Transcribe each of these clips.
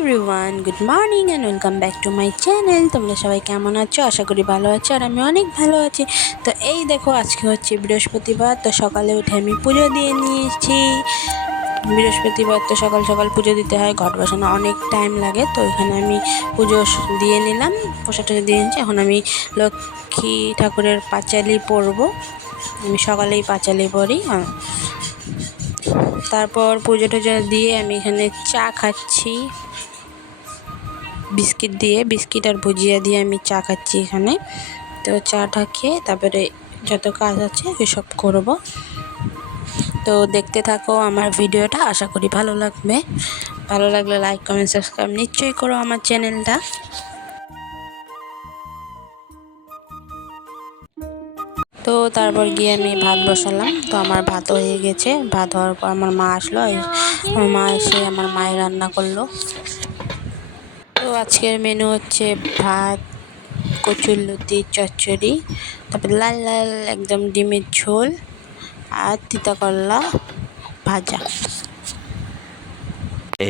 Everyone, good morning and welcome back to my channel. তোমরা সবাই কেমন আছো? আশা করি ভালো আছো, আর আমি অনেক ভালো আছি। তো এই দেখো, আজকে হচ্ছে বৃহস্পতিবার। তো সকালে উঠে আমি পুজো দিয়ে নিয়েছি। বৃহস্পতিবার তো সকাল সকাল পুজো দিতে হয়, ঘট বসানো অনেক টাইম লাগে। তো এখানে আমি পুজো দিয়ে নিলাম, প্রসাদ দিয়ে নিচ্ছি। এখন আমি লক্ষ্মী ঠাকুরের পাঁচালি পরবো। আমি সকালেই পাঁচালি পড়ি। তারপর পুজো টুজো দিয়ে আমি এখানে চা খাচ্ছি বিস্কিট আর ভুজিয়া দিয়ে আমি চা খাচ্ছি এখানে। তো চাটা খেয়ে তারপরে যত কাজ আছে এসব করব। তো দেখতে থাকো আমার ভিডিওটা, আশা করি ভালো লাগবে। ভালো লাগলে লাইক কমেন্ট সাবস্ক্রাইব নিশ্চয়ই করো আমার চ্যানেলটা। তো তারপর গিয়ে আমি ভাত বসালাম। তো আমার ভাত হয়ে গেছে। ভাত হওয়ার পর আমার মা আসলো। আমার মা এসে আমার মায়ের রান্না করলো। তো আজকের মেনু হচ্ছে ভাত, কচুরলতি, চচ্চড়ি, তারপরে লাল লাল একদম ডিমের ঝোল আর তিতা করলা ভাজা।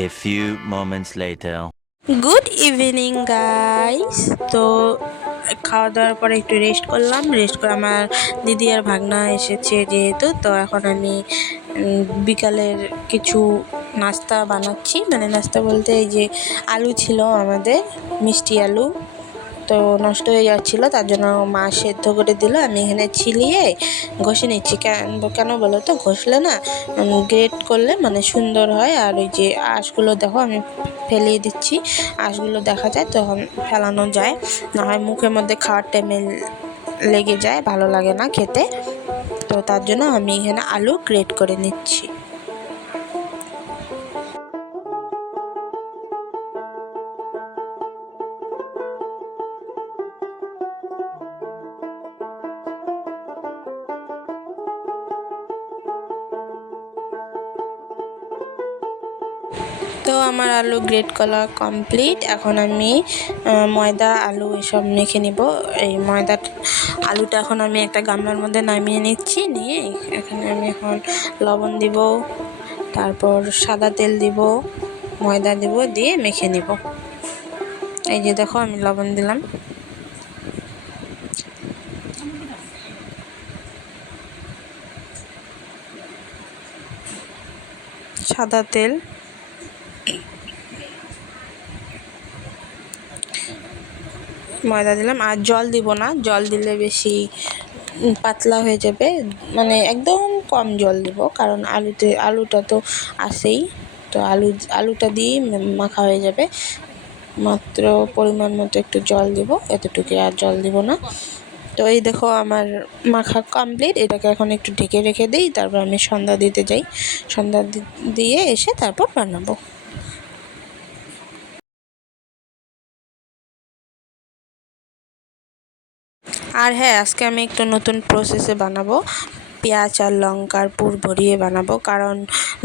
A few moments later. Good evening guys. তো খাওয়া দাওয়ার পরে একটু রেস্ট করলাম। রেস্ট করে আমার দিদি আর ভাগনা এসেছে যেহেতু, তো এখন আমি বিকালের কিছু নাস্তা বানাচ্ছি। মানে নাস্তা বলতে এই যে আলু ছিল আমাদের, মিষ্টি আলু, তো নষ্ট হয়ে যাচ্ছিলো, তার জন্য মা সেদ্ধ করে দিল। আমি এখানে ছিলিয়ে ঘষে নিচ্ছি। কেন বলো তো, ঘষলে না গ্রেট করলে মানে সুন্দর হয়। আর ওই যে আঁশগুলো দেখো আমি ফেলিয়ে দিচ্ছি, আঁশগুলো দেখা যায়, তখন ফেলানো যায়, না হয় মুখের মধ্যে খাওয়ার টাইমে লেগে যায়, ভালো লাগে না খেতে। তো তার জন্য আমি এখানে আলু গ্রেট করে নিচ্ছি। তো আমার আলু গ্রেট করা কমপ্লিট। এখন আমি ময়দা আলু এসব মেখে নিব। এই আলুটা এখন আমি একটা গামলার মধ্যে নামিয়ে নিচ্ছি। নিয়ে এখানে আমি এখন লবণ দিব, তারপর সাদা তেল দিব, ময়দা দিব, দিয়ে মেখে নিব। এই যে দেখো আমি লবণ দিলাম, সাদা তেল, ময়দা দিলাম। আর জল দিব না, জল দিলে বেশি পাতলা হয়ে যাবে। মানে একদম কম জল দিব, কারণ আলুটা তো আছেই। তো আলুটা দিয়েই মাখা হয়ে যাবে। মাত্র পরিমাণ মতো একটু জল দিব, এতটুকু, আর জল দিব না। তো এই দেখো আমার মাখা কমপ্লিট। এটাকে এখন একটু ঢেকে রেখে দিই, তারপর আমি সন্ধ্যা দিতে যাই। সন্ধ্যা দিয়ে এসে তারপর বানাবো। আর হ্যাঁ, আজকে আমি একটু নতুন প্রসেসে বানাবো। পেঁয়াজ আর লঙ্কার পুর ভরিয়ে বানাবো, কারণ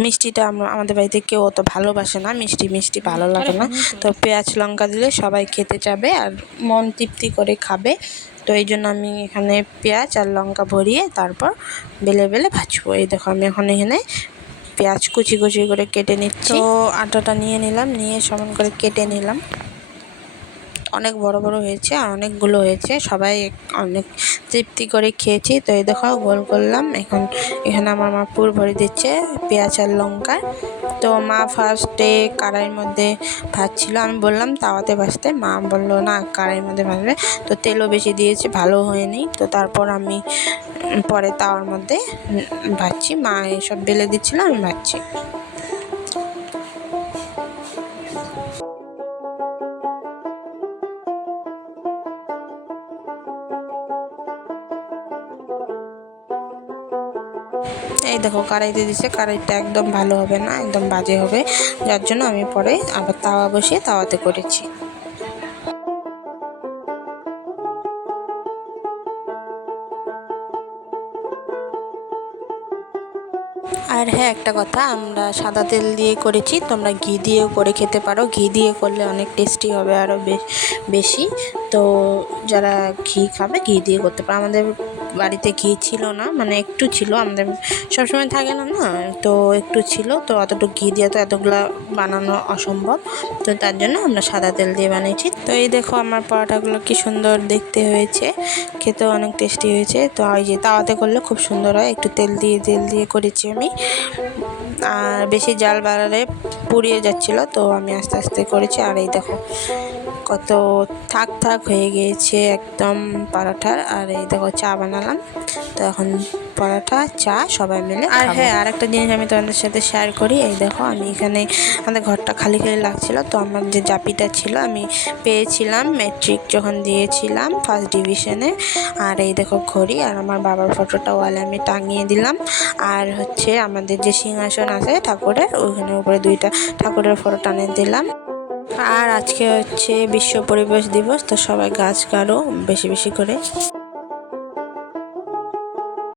মিষ্টিটা আমাদের বাড়িতে কেউ অত ভালোবাসে না, মিষ্টি ভালো লাগে না। তো পেঁয়াজ লঙ্কা দিলে সবাই খেতে চাবে আর মন তৃপ্তি করে খাবে। তো এই জন্য আমি এখানে পেঁয়াজ আর লঙ্কা ভরিয়ে তারপর বেলে বেলে ভাজবো। এই দেখো আমি এখন এখানে পেঁয়াজ কুচি কুচি করে কেটে নিচ্ছি। তো আটাটা নিয়ে নিলাম, নিয়ে সমান করে কেটে নিলাম। অনেক বড় বড় হয়েছে আর অনেকগুলো হয়েছে, সবাই অনেক তৃপ্তি করে খেয়েছি। তো এই দেখো গোল করলাম। এখানে আমার মা পুর ভরে দিচ্ছে পেঁয়াজ আর লঙ্কা। তো মা ফার্স্টে কড়াইয়ের মধ্যে ভাজছিল, আমি বললাম তাওয়াতে ভাজতে, মা বললো না কড়াইয়ের মধ্যে ভাজবে। তো তেলও বেশি দিয়েছে, ভালো হয়নি। তো তারপর আমি পরে তাওয়ার মধ্যে ভাজছি। মা এসব বেলে দিচ্ছিল, আমি ভাজছি। এই দেখো কড়াইতে দিচ্ছে, কড়াইটা একদম ভালো হবে না, একদম বাজে হবে, যার জন্য আমি পরে আবার তাওয়া বসিয়ে তাওয়াতে করেছি। আর হ্যাঁ, একটা কথা, আমরা সাদা তেল দিয়ে করেছি, তোমরা ঘি দিয়েও করে খেতে পারো। ঘি দিয়ে করলে অনেক টেস্টি হবে আরও বেশি। তো যারা ঘি খাবে ঘি দিয়ে করতে পারো। আমাদের বাড়িতে ঘি ছিল না, মানে একটু ছিল, আমাদের সবসময় থাকে না না, তো একটু ছিল, তো অতটুকু ঘি দিয়ে তো এতগুলো বানানো অসম্ভব, তো তার জন্য আমরা সাদা তেল দিয়ে বানিয়েছি। তো এই দেখো আমার পরোটাগুলো কি সুন্দর দেখতে হয়েছে, খেতেও অনেক টেস্টি হয়েছে। তো ওই যে তাওয়াতে করলে খুব সুন্দর হয়, একটু তেল দিয়ে করেছি আমি, আর বেশি জাল বাড়ালে পুড়িয়ে যাচ্ছিলো, তো আমি আস্তে আস্তে করেছি। আর এই দেখো কত থাক হয়ে গিয়েছে একদম পরোটার। আর এই দেখো চা বানালাম, তো এখন পরোটা চা সবাই মিলে। আর হ্যাঁ, আর একটা জিনিস আমি তোমাদের সাথে শেয়ার করি। এই দেখো আমি এখানে, আমাদের ঘরটা খালি লাগছিলো, তো আমার যে জাপিটা ছিল আমি পেয়েছিলাম ম্যাট্রিক যখন দিয়েছিলাম ফার্স্ট ডিভিশনে। আর এই দেখো ঘড়ি, আর আমার বাবার ফটোটা ওয়ালে আমি টাঙিয়ে দিলাম। আর হচ্ছে আমাদের যে সিংহাসন আছে ঠাকুরের, ওইখানে উপরে 2টা ঠাকুরের ফটো টানিয়ে দিলাম। আর আজকে হচ্ছে বিশ্ব পরিবেশ দিবস, তো সবাই গাছ কাটো বেশি বেশি করে।